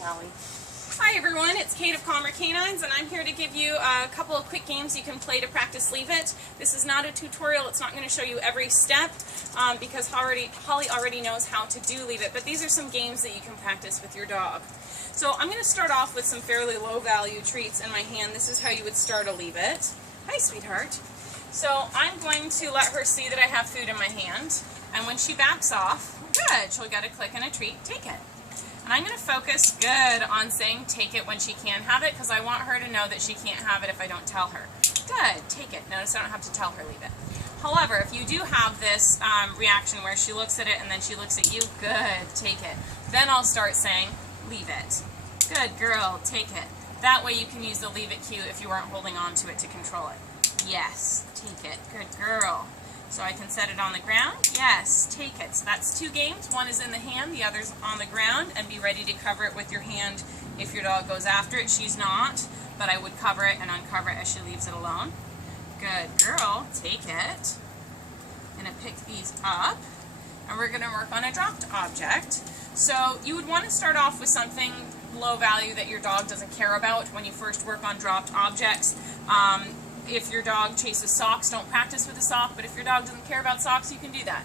Holly. Hi everyone, it's Kate of Calmer Canines, and I'm here to give you a couple of quick games you can play to practice Leave It. This is not a tutorial, it's not going to show you every step because Holly already knows how to do Leave It, but these are some games that you can practice with your dog. So I'm going to start off with some fairly low value treats in my hand. This is how you would start a Leave It. Hi sweetheart. So I'm going to let her see that I have food in my hand, and when she backs off, good, she'll get a click and a treat, take it. And I'm going to focus good on saying take it when she can have it, because I want her to know that she can't have it if I don't tell her. Good, take it. Notice I don't have to tell her Leave It. However, if you do have this reaction where she looks at it and then she looks at you, good, take it. Then I'll start saying Leave It. Good girl, take it. That way you can use the Leave It cue if you aren't holding on to it to control it. Yes, take it. Good girl. So I can set it on the ground. Yes, take it. So that's two games. One is in the hand, the other's on the ground, and be ready to cover it with your hand if your dog goes after it. She's not, but I would cover it and uncover it as she leaves it alone. Good girl, take it. I'm going to pick these up, and we're going to work on a dropped object. So you would want to start off with something low value that your dog doesn't care about when you first work on dropped objects. If your dog chases socks, don't practice with a sock, but if your dog doesn't care about socks, you can do that.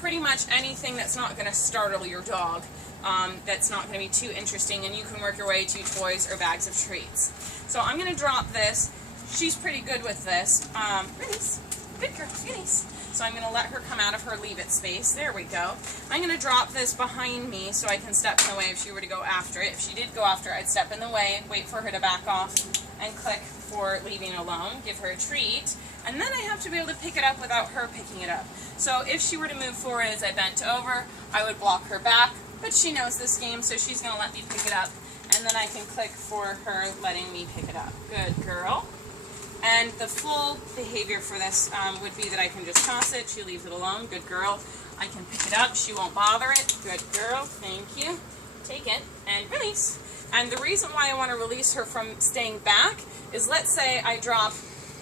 Pretty much anything that's not going to startle your dog, that's not going to be too interesting, and you can work your way to toys or bags of treats. So I'm going to drop this. She's pretty good with this. Release. Good girl, release. So I'm going to let her come out of her Leave It space. There we go. I'm going to drop this behind me so I can step in the way if she were to go after it. If she did go after it, I'd step in the way, wait for her to back off, and click for leaving alone, give her a treat, and then I have to be able to pick it up without her picking it up. So if she were to move forward as I bent over, I would block her back, but she knows this game, so she's going to let me pick it up, and then I can click for her letting me pick it up. Good girl. And the full behavior for this would be that I can just toss it, she leaves it alone, good girl. I can pick it up, she won't bother it, good girl, thank you. Take it, and release. And the reason why I want to release her from staying back is, let's say I drop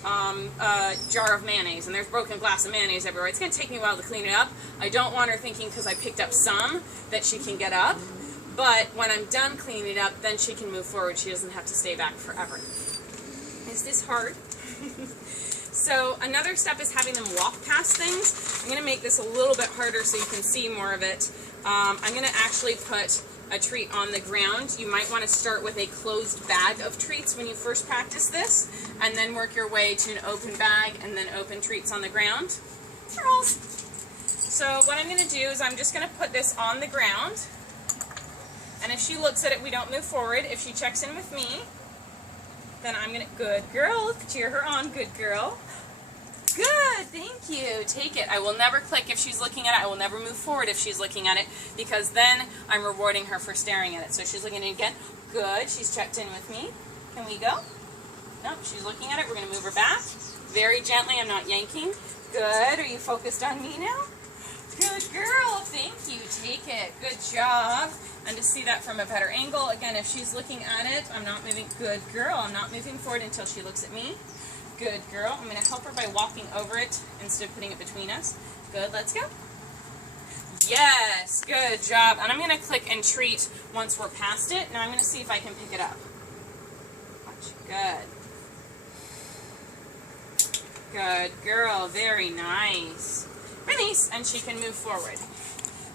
a jar of mayonnaise and there's broken glass of mayonnaise everywhere. It's going to take me a while to clean it up. I don't want her thinking because I picked up some that she can get up. But when I'm done cleaning it up, then she can move forward. She doesn't have to stay back forever. Is this hard? So another step is having them walk past things. I'm going to make this a little bit harder so you can see more of it. I'm going to actually put a treat on the ground. You might want to start with a closed bag of treats when you first practice this, and then work your way to an open bag and then open treats on the ground. Girls. So what I'm going to do is I'm just going to put this on the ground, and if she looks at it, we don't move forward. If she checks in with me, then I'm going to, good girl, cheer her on, good girl. Good, thank you. Take it. I will never click if she's looking at it. I will never move forward if she's looking at it, because then I'm rewarding her for staring at it. So she's looking at it again. Good. She's checked in with me. Can we go? Nope, she's looking at it. We're going to move her back. Very gently. I'm not yanking. Good. Are you focused on me now? Good girl. Thank you. Take it. Good job. And to see that from a better angle, again, if she's looking at it, I'm not moving. Good girl. I'm not moving forward until she looks at me. Good girl. I'm going to help her by walking over it instead of putting it between us. Good, let's go. Yes, good job. And I'm going to click and treat once we're past it. Now I'm going to see if I can pick it up. Watch. Good. Good girl. Very nice. Release, and she can move forward.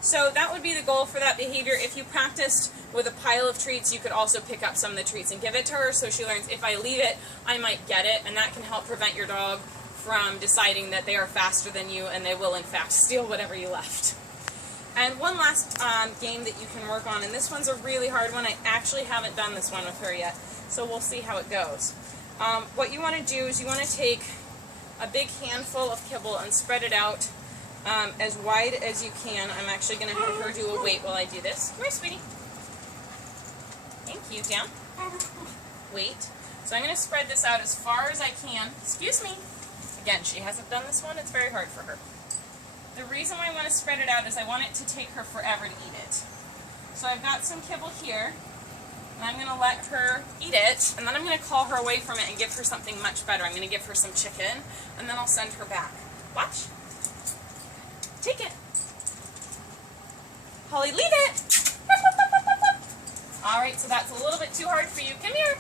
So that would be the goal for that behavior. If you practiced with a pile of treats, you could also pick up some of the treats and give it to her, so she learns if I leave it, I might get it, and that can help prevent your dog from deciding that they are faster than you and they will in fact steal whatever you left. And one last game that you can work on, and this one's a really hard one. I actually haven't done this one with her yet, so we'll see how it goes. What you want to do is you want to take a big handful of kibble and spread it out as wide as you can. I'm actually going to have her do a wait while I do this. Come here, sweetie. Thank you. Down. Wait. So I'm going to spread this out as far as I can. Excuse me. Again, she hasn't done this one. It's very hard for her. The reason why I want to spread it out is I want it to take her forever to eat it. So I've got some kibble here, and I'm going to let her eat it, and then I'm going to call her away from it and give her something much better. I'm going to give her some chicken, and then I'll send her back. Watch. Take it. Holly, leave it. right, so that's a little bit too hard for you. Come here.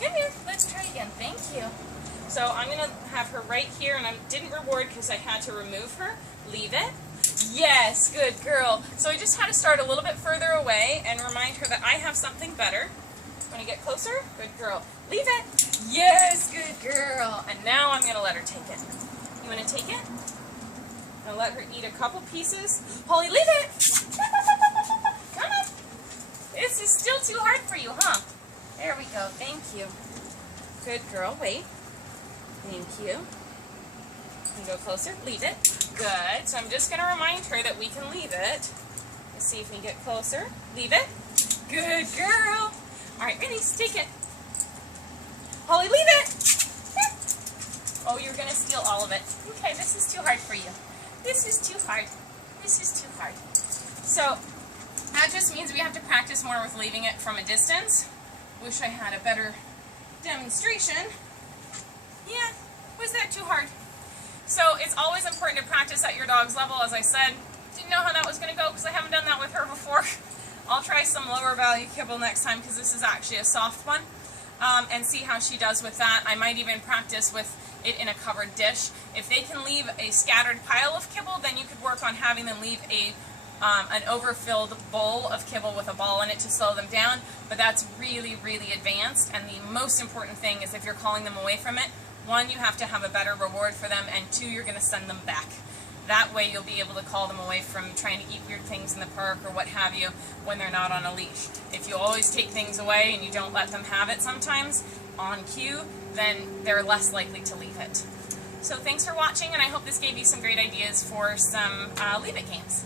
Come here. Let's try again. Thank you. So I'm going to have her right here, and I didn't reward because I had to remove her. Leave it. Yes, good girl. So I just had to start a little bit further away and remind her that I have something better. Want to get closer? Good girl. Leave it. Yes, good girl. And now I'm going to let her take it. You want to take it? I'll let her eat a couple pieces. Holly, leave it. Come on. This is still too hard for you, huh? There we go. Thank you. Good girl. Wait. Thank you. You go closer. Leave it. Good. So I'm just going to remind her that we can leave it. Let's see if we can get closer. Leave it. Good girl. All right, ready? Take it. Holly, leave it. Oh, you're going to steal all of it. Okay, this is too hard for you. This is too hard. This is too hard. So that just means we have to practice more with leaving it from a distance. Wish I had a better demonstration. Yeah, was that too hard? So it's always important to practice at your dog's level, as I said. Didn't know how that was going to go because I haven't done that with her before. I'll try some lower value kibble next time because this is actually a soft one, and see how she does with that. I might even practice with it in a covered dish. If they can leave a scattered pile of kibble, then you could work on having them leave an overfilled bowl of kibble with a ball in it to slow them down, but that's really, really advanced, and the most important thing is if you're calling them away from it, one, you have to have a better reward for them, and two, you're going to send them back. That way you'll be able to call them away from trying to eat weird things in the park or what have you when they're not on a leash. If you always take things away and you don't let them have it sometimes on cue, then they're less likely to leave it. So thanks for watching, and I hope this gave you some great ideas for some leave it games.